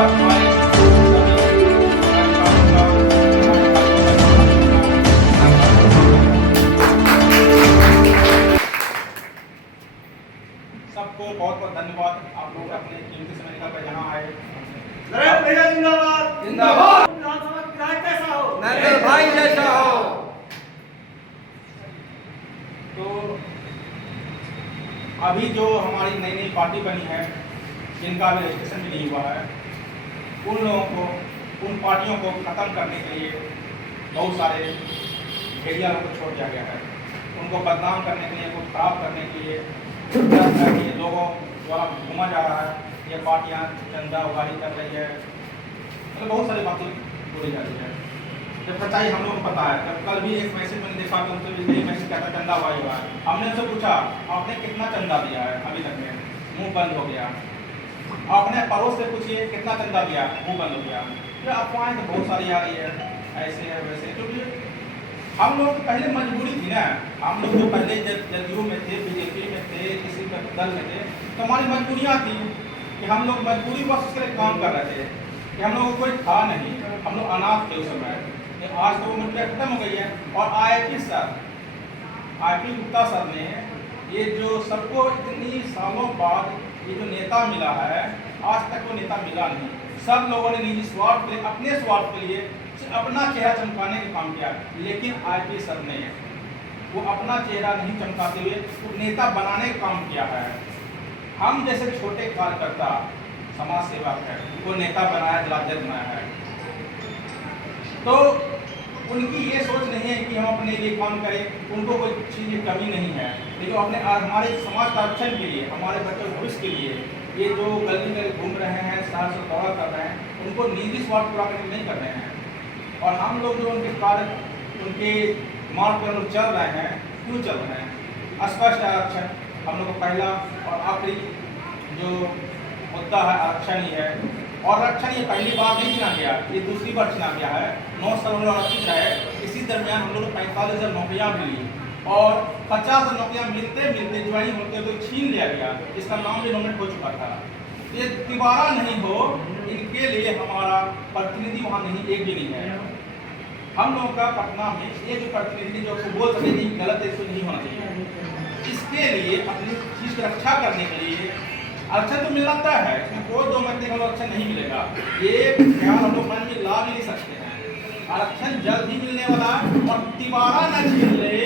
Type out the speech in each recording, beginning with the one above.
बात हमारे सभी पदाधिकारियों का, हमारे भाइयों का, सबको बहुत बहुत धन्यवाद। आप लोग अपने कीमती समय निकाल कर यहाँ आए। नरेंद्र भैया जिंदाबाद। जिंदाबाद। विधानसभा विधायक कैसा हो? नरेंद्र भाई जैसा हो। तो अभी जो हमारी नई नई पार्टी बनी है, जिनका अभी रजिस्ट्रेशन भी नहीं हुआ है, उन लोगों को, उन पार्टियों को ख़त्म करने के लिए बहुत सारे भेड़िया लोगों को छोड़ दिया गया है। उनको बदनाम करने के लिए, उनको खराब करने के लिए ये लोगों द्वारा घूमा जा रहा है। ये पार्टियाँ चंदा उगाही कर रही है, मतलब बहुत सारी बातें बोली जा रही है। जब सच्चाई हम लोगों को पता है। जब कल भी एक मैसेज मैंने देखा तो उनसे भी मैसेज कहता चंदा उगाही हुआ है। हमने उनसे पूछा आपने कितना चंदा दिया है अभी तक में, मुँह बंद हो गया। आपने पड़ोस से पूछिए कितना चंदा दिया, मुँह बंद हो गया। फिर अफवाहें तो बहुत सारी आ रही है, ऐसे है वैसे, क्योंकि हम लोग तो पहले मजबूरी थी ना। हम लोग जो पहले जदयू में थे, बीजेपी में थे, किसी दल में थे, तो हमारी मजबूरियाँ थी कि हम लोग मजबूरी बस उसके लिए काम कर रहे थे कि हम लोगों को कोई था नहीं, हम लोग अनाथ थे उस समय। आज तो वो मजबूरी खत्म हो गई है। और IP sir, IP Gupta sir ने ये जो सबको इतनी सालों बाद ये जो नेता मिला है, आज तक वो नेता मिला नहीं। सब लोगों ने निजी स्वार्थ के लिए, अपने स्वार्थ के लिए अपना चेहरा चमकाने का काम किया। लेकिन आईपी सर ने वो अपना चेहरा नहीं चमकाते हुए वो नेता बनाने का काम किया है। हम जैसे छोटे कार्यकर्ता, समाज सेवक है, वो नेता बनाया, जलाध्यक्ष बनाया है। तो उनकी ये सोच नहीं है कि हम अपने लिए काम करें, उनको कोई चीज़ की कमी नहीं है, लेकिन अपने हमारे समाज का रक्षण के लिए, हमारे बच्चों के भविष्य के लिए ये जो गली में घूम रहे हैं, शहर से दौरा कर रहे हैं, उनको निजी स्वार्थ पूरा करके नहीं कर रहे हैं। और हम लोग जो उनके कार्य, उनके मार्ग पर लोग चल रहे हैं, क्यों चल रहे हैं? स्पष्ट आरक्षण हम लोग का पहला और आखिरी जो मुद्दा है, आरक्षण ही है। और आरक्षण ये पहली बार नहीं चुना गया, ये दूसरी बार चुना गया है। 9 साल आरक्षित है। इसी दरमियान हम लोग को 45,000 नौकरियाँ मिली और 50,000 नौकरियाँ मिलते मिलते ज्वाइनिंग होते हुए छीन लिया गया। इसका नाम भी नॉमिनेट हो चुका था। ये दोबारा नहीं हो, इनके लिए हमारा प्रतिनिधि वहाँ नहीं, एक भी नहीं है। हम लोगों का पटना में एक प्रतिनिधि जो बोल सके कि गलत है, इसको नहीं होना चाहिए। इसके लिए अपनी चीज़ की रक्षा करने के लिए आरक्षण तो मिलना तय है, इसमें कोई दो मत नहीं, आरक्षण नहीं मिलेगा। ये ख्याल हम लोग मन में ला भी नहीं सकते हैं। आरक्षण जल्द ही मिलने वाला और दोबारा न छीन ले,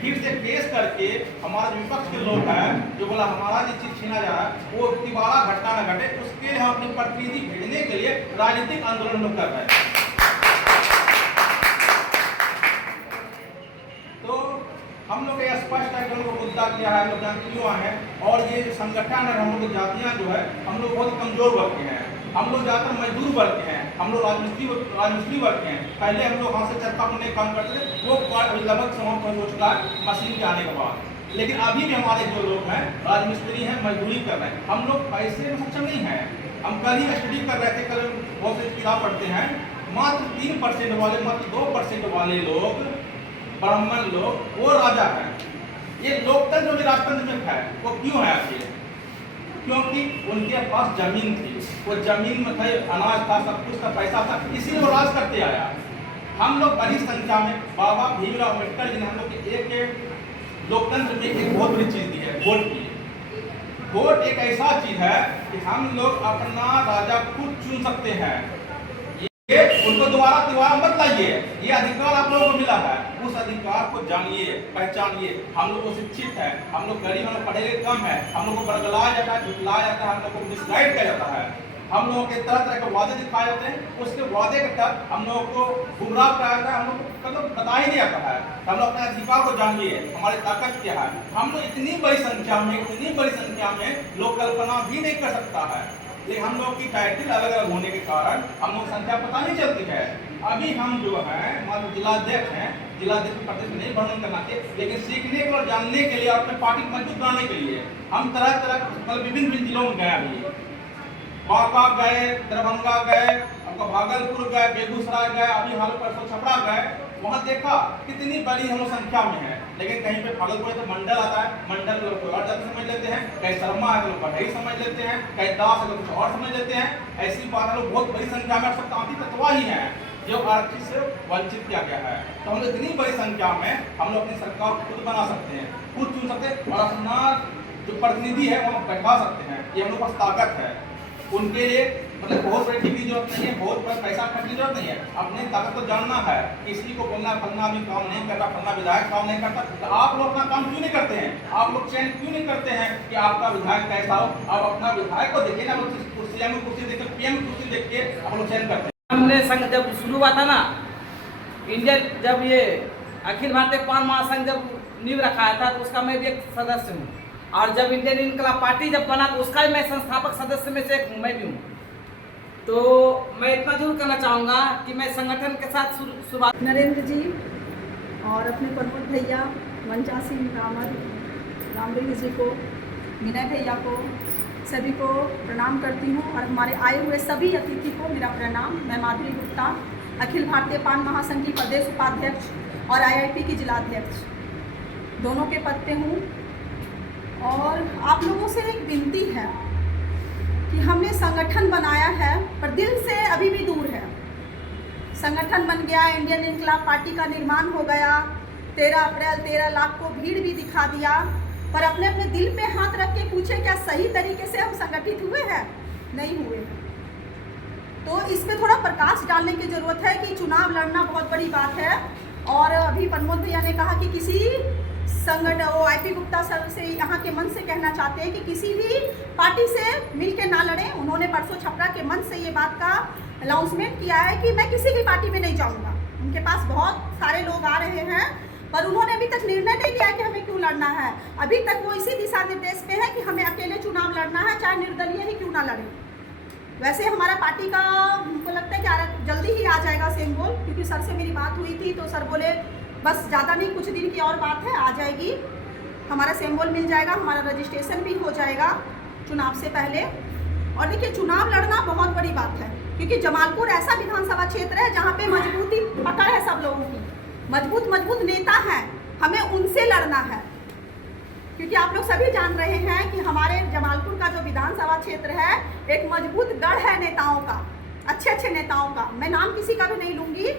फिर से केस करके हमारे विपक्ष के लोग हैं जो बोला हमारा जो चीज छीना जा रहा है वो दोबारा घटना न घटे, उसके लिए हम अपनी प्रतिनिधि भेजने के लिए राजनीतिक आंदोलन कर रहे हैं। तो हम लोग ये स्पष्ट है कि हम लोग मुद्दा किया है, लोग क्यों आए हैं। और ये संगठन है, हम लोग की जातियाँ जो है, हम लोग बहुत कमजोर वर्ग के हैं, हम लोग ज़्यादातर मजदूर वर्ग के हैं, हम लोग राजमिस्त्री वर्ग के हैं। पहले हम लोग हाथ से चरखा बुनने का काम करते थे, वो लगभग समाप्त हो चुका है मशीन के आने के बाद। लेकिन अभी भी हमारे जो लोग हैं राजमिस्त्री हैं, मजदूरी कर रहे हैं। हम लोग पैसे में सक्षम नहीं हैं। हम कल ही स्टडी कर रहे थे, कल बहुत से किताब पढ़ते हैं, मात्र 3% वाले, मात्र 2% वाले लोग, ब्राह्मण लोग, वो राजा है। ये लोकतंत्र भी राजतंत्र में है, वो क्यों है आखिर? क्योंकि उनके पास जमीन थी, वो जमीन में था, अनाज था, सब कुछ था, पैसा था, इसीलिए वो राज करते आया। हम लोग बड़ी संख्या में, बाबा भीमराव अम्बेडकर जी ने हम लोग के एक लोकतंत्र में एक बहुत बड़ी चीज दी है, वोट की। वोट एक ऐसा चीज है कि हम लोग अपना राजा खुद चुन सकते हैं। ये उनको दोबारा मत लाइए, ये अधिकार आप लोगों को मिला है, उस अधिकार को जानिए, पहचानिए। हम लोग शिक्षित है, हम लोग गरीब, हम लोग पढ़े लिखे कम है, हम लोग को बरगलाया जाता है, झुटलाया जाता है, हम लोग को मिसगाइड किया जाता है, हम लोगों के तरह तरह के वादे दिखाए जाते हैं। उसके वादे के तहत हम लोगों को गुमराह कराया जाता है, हम लोग को मतलब बता ही नहीं आता है। हम लोग अपने अधिकार को जानिए, हमारी ताकत क्या है। हम लोग इतनी बड़ी संख्या में लोग कल्पना भी नहीं कर सकता है, लेकिन हम लोग की टाइटल अलग अलग होने के कारण हम लोग संख्या पता नहीं चलती है। अभी हम जो है मान जिलाध्यक्ष हैं, जिलाध्यक्ष प्रदेश में नहीं वर्णन करना चाहिए, लेकिन सीखने को और जानने के लिए, अपने पार्टी को मजबूत बनाने के लिए हम तरह तरह मतलब विभिन्न जिलों में गए। अभी बांका गए, दरभंगा गए, आपका भागलपुर गए, बेगूसराय गए, अभी हाल परसों छपरा गए। वहाँ देखा कितनी बड़ी हम संख्या में है। लेकिन कहीं पे भागलपुर है तो मंडल आता है, मंडल लोग कोई और जाति समझ लेते हैं, कहीं शर्मा है तो लोग बढ़ई समझ लेते हैं, कहीं दास है तो कुछ और समझ लेते हैं। ऐसी बात है, लोग बहुत बड़ी संख्या में सब तांती तत्वा ही हैं जो आरक्षित से वंचित किया गया है। तो हम लोग इतनी बड़ी संख्या में हम लोग अपनी सरकार को खुद बना सकते हैं, खुद चुन सकते हैं और अपना जो प्रतिनिधि है वहाँ बैठा सकते हैं। ये हम लोग पास ताकत है। उनके लिए मतलब बहुत बड़ी डिग्री जरूरत नहीं है, बहुत बड़ा पैसा खर्च की जरूरत नहीं है। अपनी ताकत को जानना है। किसी को बोलना फलना भी काम नहीं करता, फलना विधायक काम नहीं करता, तो आप लोग अपना काम क्यों नहीं करते हैं? आप लोग चयन क्यों नहीं करते हैं कि आपका विधायक कैसा हो? आप अपना विधायक को देखिए ना, कुर्सी में कुर्सी देख के पीएम कुर्सी देख के आप लोग चयन करते हैं। हमने संघ जब शुरू हुआ था ना, इंडियन जब ये अखिल भारतीय पान महासंघ जब नींव रखाया था, तो उसका मैं भी एक सदस्य हूँ। और जब इंडियन इनकलाब पार्टी जब बना तो उसका भी मैं संस्थापक सदस्य में से एक हूँ, मैं भी हूँ। तो मैं इतना जरूर कहना चाहूँगा कि मैं संगठन के साथ शुरुआत नरेंद्र जी और अपने प्रमोद भैया, मंचा सिंह रामर, रामदेव जी को, विनय भैया को, सभी को प्रणाम करती हूँ। और हमारे आए हुए सभी अतिथि को मेरा प्रणाम। मैं माधुरी गुप्ता, अखिल भारतीय पान महासंघ की प्रदेश उपाध्यक्ष और IIP की जिलाध्यक्ष दोनों के पद पे हूँ। और आप लोगों से एक विनती है कि हमने संगठन बनाया है पर दिल से अभी भी दूर है। संगठन बन गया, इंडियन इनकलाब पार्टी का निर्माण हो गया, 13 अप्रैल 13 लाख को भीड़ भी दिखा दिया, पर अपने अपने दिल पे हाथ रख के पूछे क्या सही तरीके से हम संगठित हुए हैं? नहीं हुए हैं। तो इस पे थोड़ा प्रकाश डालने की ज़रूरत है कि चुनाव लड़ना बहुत बड़ी बात है। और अभी प्रमोद भैया ने कहा कि किसी संगठन वो IP गुप्ता सर से यहाँ के मंच से कहना चाहते हैं कि किसी भी पार्टी से मिल के ना लड़ें। उन्होंने परसों छपरा के मंच से ये बात का अनाउंसमेंट किया है कि मैं किसी भी पार्टी में नहीं जाऊँगा। उनके पास बहुत सारे लोग आ रहे हैं पर उन्होंने अभी तक निर्णय नहीं लिया कि हमें क्यों लड़ना है। अभी तक वो इसी दिशा निर्देश पे है कि हमें अकेले चुनाव लड़ना है, चाहे निर्दलीय ही क्यों ना लड़े। वैसे हमारा पार्टी का हमको लगता है कि जल्दी ही आ जाएगा सिंबल, क्योंकि सर से मेरी बात हुई थी तो सर बोले बस ज़्यादा नहीं, कुछ दिन की और बात है, आ जाएगी, हमारा सिंबल मिल जाएगा, हमारा रजिस्ट्रेशन भी हो जाएगा चुनाव से पहले। और देखिए चुनाव लड़ना बहुत बड़ी बात है, क्योंकि जमालपुर ऐसा विधानसभा क्षेत्र है जहाँ पे मजबूती पकड़ है सब लोगों की, मजबूत नेता हैं, हमें उनसे लड़ना है। क्योंकि आप लोग सभी जान रहे हैं कि हमारे जमालपुर का जो विधानसभा क्षेत्र है एक मजबूत गढ़ है नेताओं का, अच्छे नेताओं का। मैं नाम किसी का भी नहीं लूँगी,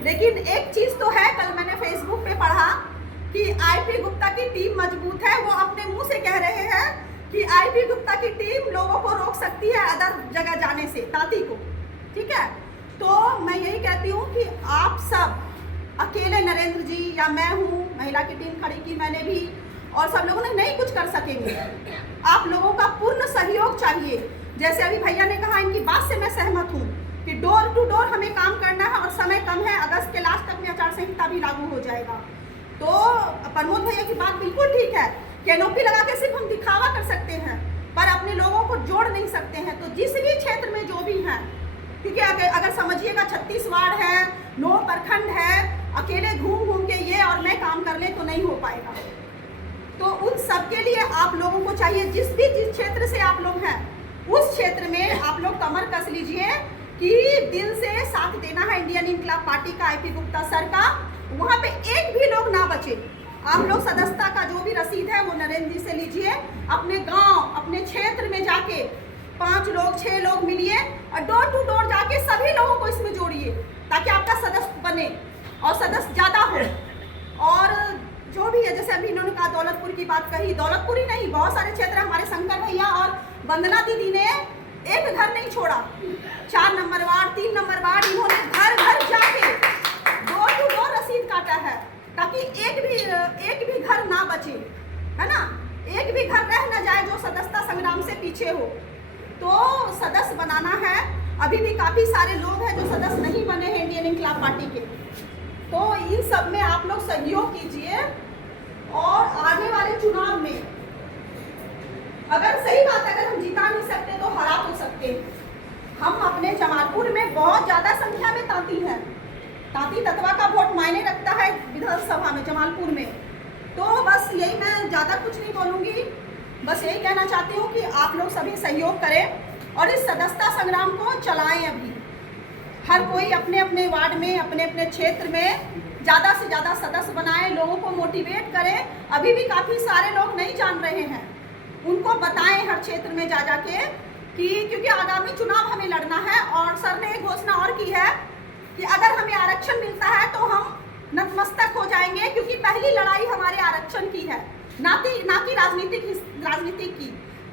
लेकिन एक चीज़ तो है, कल मैंने फेसबुक पे पढ़ा कि IP गुप्ता की टीम मजबूत है। वो अपने मुंह से कह रहे हैं कि IP गुप्ता की टीम लोगों को रोक सकती है अदर जगह जाने से, ताती को, ठीक है। तो मैं यही कहती हूँ कि आप सब अकेले नरेंद्र जी या मैं हूँ, महिला की टीम खड़ी की मैंने भी, और सब लोगों ने नहीं कुछ कर सकेंगे। आप लोगों का पूर्ण सहयोग चाहिए। जैसे अभी भैया ने कहा, इनकी बात से मैं सहमत हूँ कि डोर टू डोर हमें काम करना है और समय कम है, अगस्त के लास्ट तक में आचार संहिता भी लागू हो जाएगा। तो प्रमोद भैया की बात बिल्कुल ठीक है, कैनोपी लगा के सिर्फ हम दिखावा कर सकते हैं पर अपने लोगों को जोड़ नहीं सकते हैं। तो जिस भी क्षेत्र में जो भी हैं, क्योंकि अगर समझिएगा 36 वार्ड है, 9 प्रखंड है, अकेले घूम के ये और मैं काम कर ले तो नहीं हो पाएगा। तो उन सब के लिए आप लोगों को चाहिए, जिस क्षेत्र से आप लोग हैं उस क्षेत्र में आप लोग कमर कस लीजिए कि दिल से साथ देना है इंडियन इनकलाब पार्टी का, IP गुप्ता सर का। वहाँ पे एक भी लोग ना बचे। आप लोग सदस्यता का जो भी रसीद है वो नरेंद्र जी से लीजिए, अपने गांव अपने क्षेत्र में जाके 5 लोग 6 लोग मिलिए और डोर टू डोर जाके सभी लोगों को इसमें जोड़िए, ताकि आपका सदस्य बने और सदस्य ज़्यादा हो। और जो भी है, जैसे अभी इन्होंने कहा दौलतपुर की बात कही, दौलतपुर ही नहीं, बहुत सारे क्षेत्र हमारे शंकर भैया और वंदना दीदी ने एक घर नहीं छोड़ा, 4 नंबर वार्ड 3 नंबर वार्ड इन्होंने घर घर जाके डोर टू डोर रसीद काटा है, ताकि एक भी घर ना बचे, है ना, एक भी घर रह ना जाए जो सदस्यता संग्राम से पीछे हो। तो सदस्य बनाना है। अभी भी काफ़ी सारे लोग हैं जो सदस्य नहीं बने हैं इंडियन इनकलाब पार्टी के, तो इन सब में आप लोग सहयोग कीजिए। और आने वाले चुनाव में अगर सही बात है, अगर हम जिता नहीं सकते तो हरा तो सकते हैं। हम अपने जमालपुर में बहुत ज़्यादा संख्या में तांती हैं, तांती तत्वा का वोट मायने रखता है विधानसभा में जमालपुर में। तो बस यही, मैं ज़्यादा कुछ नहीं बोलूँगी, बस यही कहना चाहती हूँ कि आप लोग सभी सहयोग करें और इस सदस्यता संग्राम को चलाएं। अभी हर कोई अपने अपने वार्ड में, अपने अपने क्षेत्र में ज़्यादा से ज़्यादा सदस्य बनाएं, लोगों को मोटिवेट करें। अभी भी काफ़ी सारे लोग नहीं जान रहे हैं, उनको बताएं हर क्षेत्र में जा जाके कि क्योंकि आगामी चुनाव हमें लड़ना है। और सर ने एक घोषणा और की है कि अगर हमें आरक्षण मिलता है तो हम नतमस्तक हो जाएंगे, क्योंकि पहली लड़ाई हमारे आरक्षण की है, ना कि राजनीतिक की,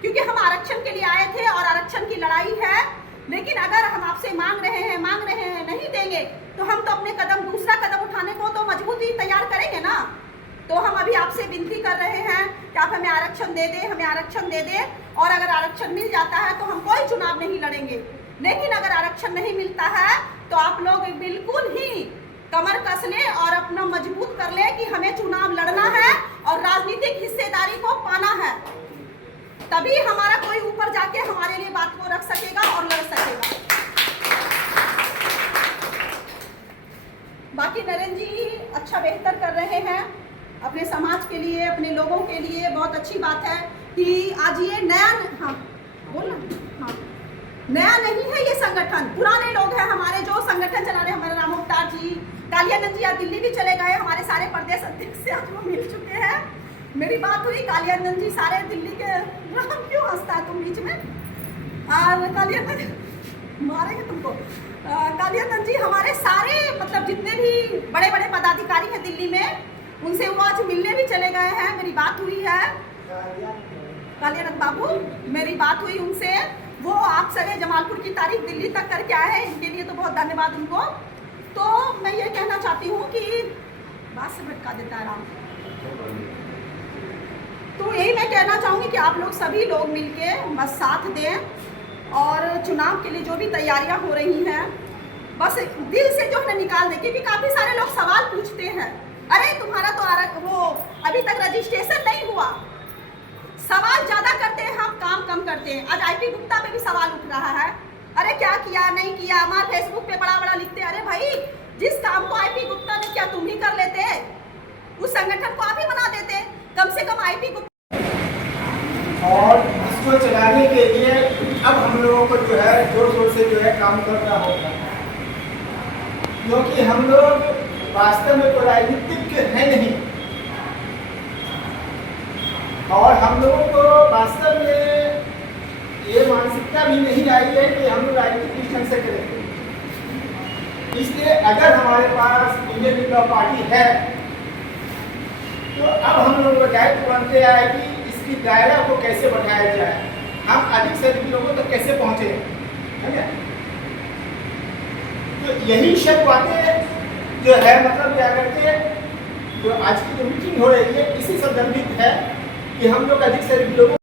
क्योंकि हम आरक्षण के लिए आए थे और आरक्षण की लड़ाई है। लेकिन अगर हम आपसे मांग रहे हैं नहीं देंगे, तो हम तो अपने दूसरा कदम उठाने को तो मजबूती तैयार करेंगे ना। तो हम अभी आपसे विनती कर रहे हैं कि आप हमें आरक्षण दे दें, और अगर आरक्षण मिल जाता है तो हम कोई चुनाव नहीं लड़ेंगे। लेकिन अगर आरक्षण नहीं मिलता है तो आप लोग बिल्कुल ही कमर कस लें और अपना मजबूत कर लें कि हमें चुनाव लड़ना है और राजनीतिक हिस्सेदारी को पाना है, तभी हमारा कोई ऊपर जाके हमारे लिए बात को रख सकेगा और लड़ सकेगा। बाकी नरेंद्र जी अच्छा बेहतर कर रहे हैं अपने समाज के लिए, अपने लोगों के लिए। बहुत अच्छी बात है कि आज ये नया नया नहीं है ये संगठन, पुराने लोग हैं हमारे जो संगठन चला रहे हैं। हमारे राम अवतार जी, कालियानंद जी आज दिल्ली भी चले गए, हमारे सारे प्रदेश अध्यक्ष से आज वो मिल चुके हैं। मेरी बात हुई, कालियानंद जी सारे दिल्ली के, राम क्यों हंसता है तुम बीच में, और कालियानंद मारेंगे तुमको। कालियानंद जी हमारे सारे मतलब जितने भी बड़े बड़े पदाधिकारी हैं दिल्ली में, उनसे वो आज मिलने भी चले गए हैं। मेरी बात हुई है कालियानंद बाबू, मेरी बात हुई उनसे, वो आप सरे जमालपुर की तारीख दिल्ली तक करके आए हैं, इनके लिए तो बहुत धन्यवाद उनको। तो मैं ये कहना चाहती हूँ कि बात से भटका देता है राम, तो यही मैं कहना चाहूँगी कि आप लोग सभी लोग मिलके बस साथ दें और चुनाव के लिए जो भी तैयारियां हो रही हैं बस दिल से जो है निकाल दें। क्योंकि काफ़ी सारे लोग सवाल पूछते हैं, अरे तुम्हारा तो वो अभी तक रजिस्ट्रेशन नहीं हुआ, सवाल ज़्यादा करते हैं, हम काम कम करते हैं। आज IP गुप्ता पे भी सवाल उठ रहा है, अरे क्या किया नहीं किया, हमारे फेसबुक पे बड़ा बड़ा लिखते, अरे भाई जिस काम को IP गुप्ता ने किया तुम ही कर लेते, उस संगठन को आप ही बना देते, कम से कम IP गुप्ता। और इसको चलाने के लिए अब हम लोगों को जो है जोर शोर से जो है काम करना होगा, क्योंकि हम लोग वास्तव में कोई राजनीतिज्ञ है नहीं, और हम लोगों को वास्तव में ये मानसिकता भी नहीं आई है कि हम लोग राजनीतिक ढंग से करेंगे। इसलिए अगर हमारे पास इंडियन पीपल्स पार्टी है तो अब हम लोगों को दायित्व बनते आए कि इसकी दायरा को कैसे बढ़ाया जाए, हम अधिक से अधिक लोगों तक कैसे पहुँचे, है ना। तो यही सब बातें जो है मतलब क्या करके जो आज की जो मीटिंग हो रही है इसी संदर्भित है कि हम लोग अधिक से अधिक लोगों